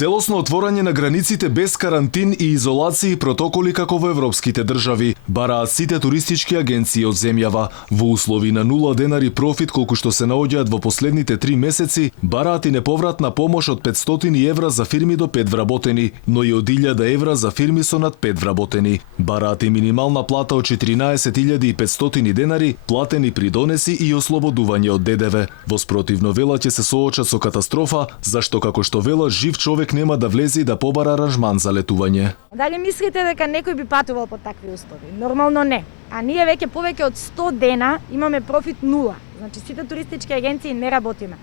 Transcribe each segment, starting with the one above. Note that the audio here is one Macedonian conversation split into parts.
Целосно отворање на границите без карантин и изолации и протоколи како во европските држави, бараат сите туристички агенции од земјава. Во услови на 0 денари профит колку што се наоѓаат во последните 3 месеци, бараат и неповратна помош од 500 евра за фирми до 5 вработени, но и од 1000 евра за фирми со над 5 вработени. Бараат и минимална плата од 14.500 денари, платени при донеси и ослободување од ДДВ. Воспротивно велат ќе се соочат со катастрофа, зашто како што велат жив човек нема да влезе и да побара аранжман за летување. Дали мислите дека некој би патувал под такви услови? Нормално не. А ние веќе повеќе од 100 дена имаме профит 0. Значи сите туристички агенции не работиме.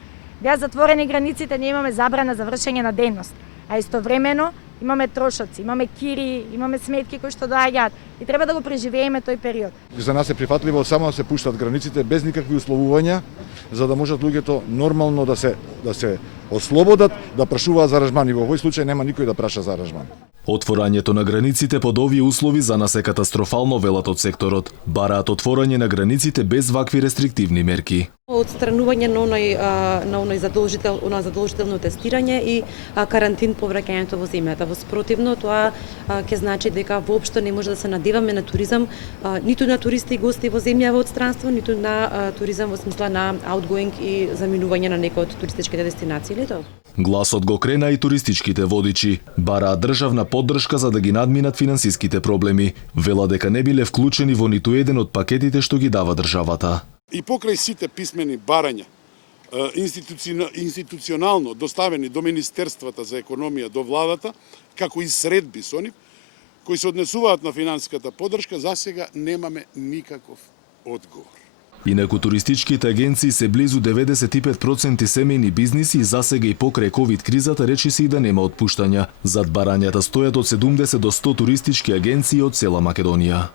Беа затворени границите, ние имаме забрана за вршење на дејност. А истовремено имаме трошоци, имаме кири, имаме сметки кои што доаѓаат и треба да го преживееме тој период. За нас е прифатливо само да се пуштат границите без никакви условувања, за да можат луѓето нормално да се ослободат, да прашуваат за аранжман и во овој случај нема никој да праша за аранжман. Отворањето на границите под овие услови за нас е катастрофално, велат од секторот. Бараат отворање на границите без вакви рестриктивни мерки. Отстранување на оној задолжително тестирање и карантин по враќањето во земјата. Воспротивно, тоа ќе значи дека воопшто не може да се надеваме на туризам, ниту на туристи и гости во земјава од странство, ниту на туризам во смисла на outgoing и заминување на некој од туристичките дестинации летов. Гласот го крена и туристичките водичи. Бараат државна поддршка за да ги надминат финансиските проблеми. Вела дека не биле вклучени во ниту еден од пакетите што ги дава државата. И покрај сите писмени барања, институционално доставени до Министерствата за економија, до владата, како и средби со нив, кои се однесуваат на финансиската поддршка, засега немаме никаков одговор. Инаку туристичките агенции се близу 95% семејни бизниси и засега и покрај ковид кризата речи се и да нема отпуштања. Зад барањата стојат од 70 до 100 туристички агенции од цела Македонија.